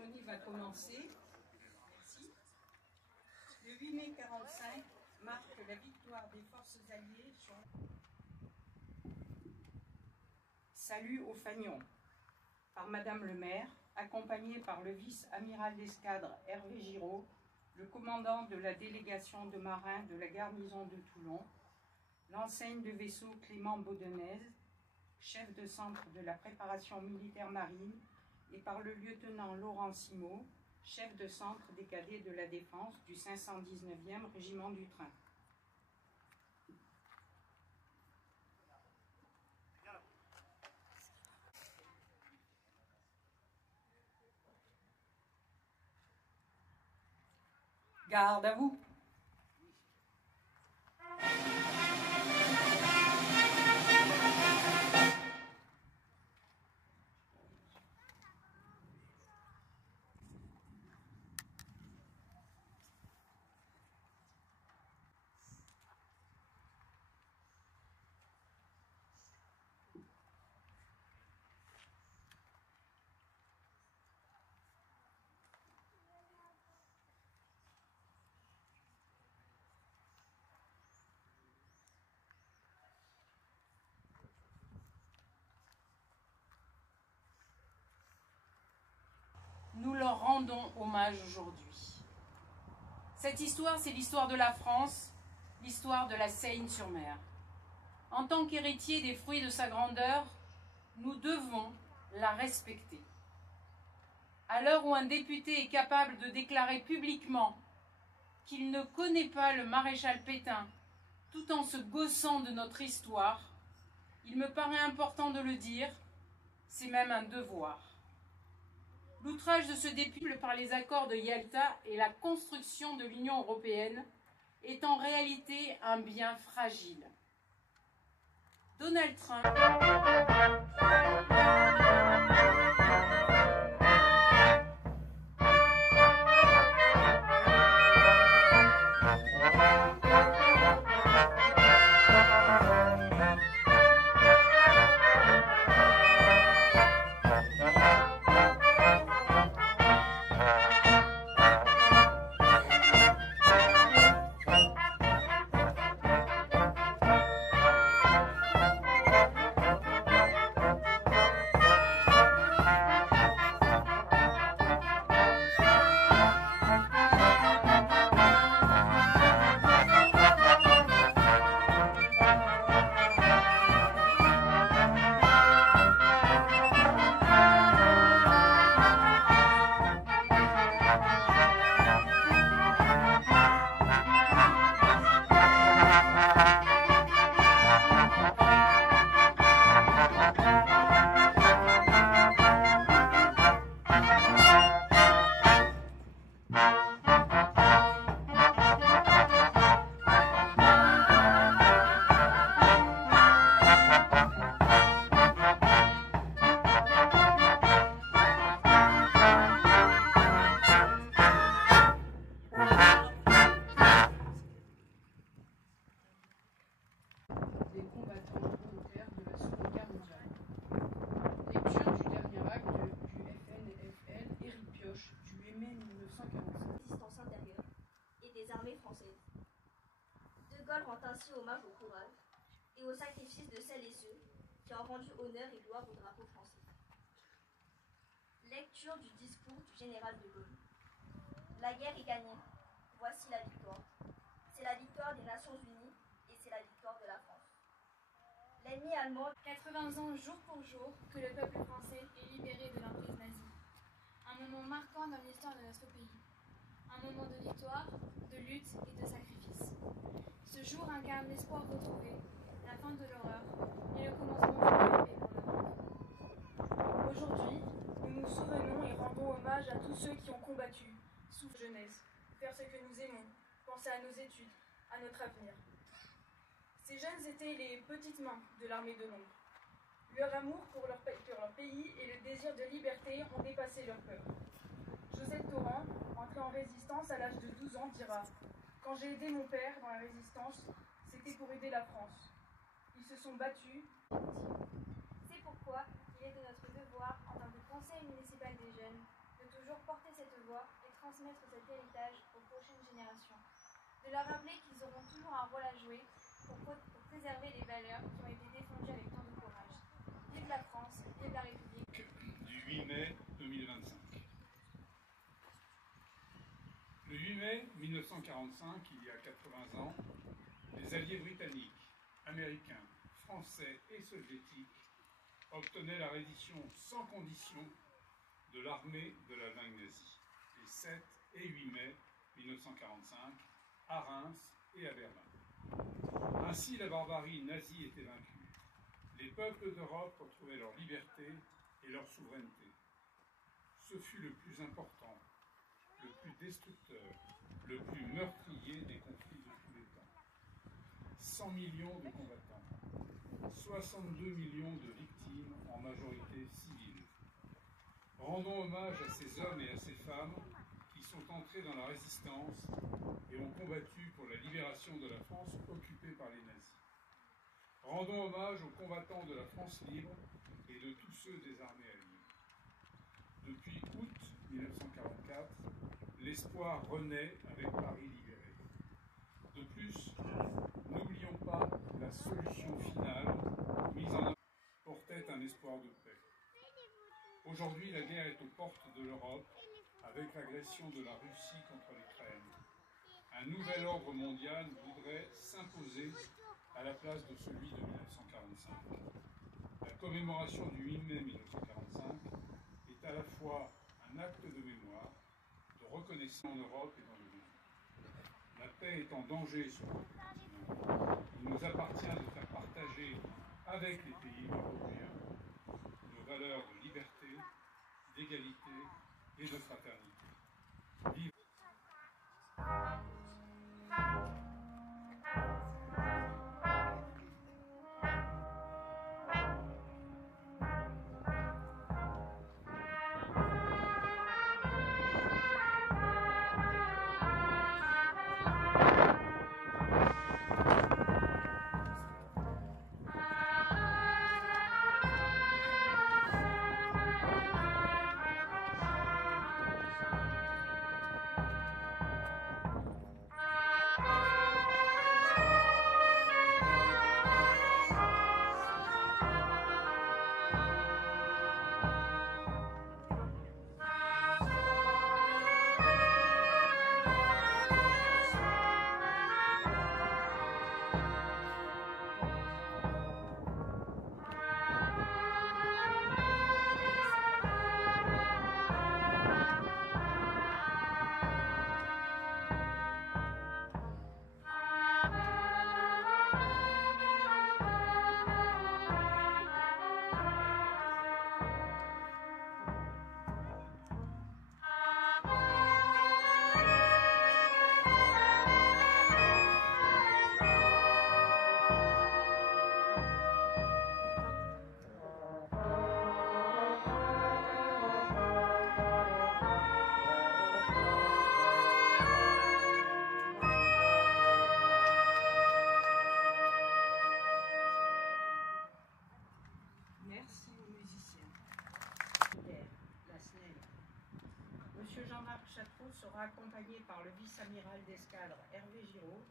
chronique va commencer. Merci. Le 8 mai 1945 marque la victoire des forces alliées sur... Salut au Fagnon, par Madame le maire, accompagné par le vice-amiral d'escadre Hervé Giraud, le commandant de la délégation de marins de la garnison de Toulon, l'enseigne de vaisseau Clément Baudenez, chef de centre de la préparation militaire marine, et par le lieutenant Laurent Simot, chef de centre des cadets de la défense du 519e régiment du train. Garde à vous! Nous leur rendons hommage aujourd'hui. Cette histoire, c'est l'histoire de la France, l'histoire de la Seine-sur-Mer. En tant qu'héritier des fruits de sa grandeur, nous devons la respecter. À l'heure où un député est capable de déclarer publiquement qu'il ne connaît pas le maréchal Pétain, tout en se gaussant de notre histoire, il me paraît important de le dire, c'est même un devoir. L'outrage de ce député par les accords de Yalta et la construction de l'Union européenne est en réalité un bien fragile. Donald Trump... des combattants volontaires de la Seconde Guerre mondiale. Lecture du dernier acte du FNFL Éric Pioche du 8 mai 1945. Résistance intérieure et des armées françaises. De Gaulle rend ainsi hommage au courage et au sacrifice de celles et ceux qui ont rendu honneur et gloire au drapeau français. Lecture du discours du général de Gaulle. La guerre est gagnée. Voici la victoire. C'est la victoire des Nations Unies et c'est la victoire de la France. L'ennemi allemand, 80 ans jour pour jour que le peuple français est libéré de l'emprise nazie. Un moment marquant dans l'histoire de notre pays. Un moment de victoire, de lutte et de sacrifice. Ce jour incarne l'espoir retrouvé, la fin de l'horreur et le commencement de la paix pour le monde. Aujourd'hui, nous nous souvenons et rendons hommage à tous ceux qui ont combattu, souffrent jeunesse, faire ce que nous aimons, penser à nos études, à notre avenir. Ces jeunes étaient les petites mains de l'armée de l'ombre. Leur amour pour leur pays et le désir de liberté ont dépassé leur peur. Joseph Torrent, entré en résistance à l'âge de 12 ans, dira « Quand j'ai aidé mon père dans la résistance, c'était pour aider la France. Ils se sont battus. » C'est pourquoi il est de notre devoir, en tant que conseil municipal des jeunes, de toujours toujours porter cette voix et transmettre cet héritage aux prochaines générations. De leur rappeler qu'ils auront toujours un rôle à jouer pour préserver les valeurs qui ont été défendues avec tant de courage. Vive la France, vive la République. Du 8 mai 2025. Le 8 mai 1945, il y a 80 ans, les alliés britanniques, américains, français et soviétiques obtenaient la reddition sans condition de l'armée de l'Allemagne nazie, les 7 et 8 mai 1945, à Reims et à Berlin. Ainsi, la barbarie nazie était vaincue. Les peuples d'Europe retrouvaient leur liberté et leur souveraineté. Ce fut le plus important, le plus destructeur, le plus meurtrier des conflits de tous les temps. 100 millions de combattants, 62 millions de victimes, en majorité civiles. Rendons hommage à ces hommes et à ces femmes qui sont entrés dans la résistance et ont combattu pour la libération de la France occupée par les nazis. Rendons hommage aux combattants de la France libre et de tous ceux des armées alliées. Depuis août 1944, l'espoir renaît avec Paris libéré. De plus, n'oublions pas la solution finale mise en œuvre portait un espoir de paix. Aujourd'hui, la guerre est aux portes de l'Europe avec l'agression de la Russie contre l'Ukraine. Un nouvel ordre mondial voudrait s'imposer à la place de celui de 1945. La commémoration du 8 mai 1945 est à la fois un acte de mémoire, de reconnaissance en Europe et dans le monde. La paix est en danger sur notre continent. Il nous appartient de faire partager avec les pays européens nos valeurs de liberté, d'égalité et de fraternité. Vive Merci aux musiciens. La SNEL. Monsieur Jean-Marc Chateau sera accompagné par le vice-amiral d'escadre Hervé Giraud.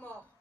morts.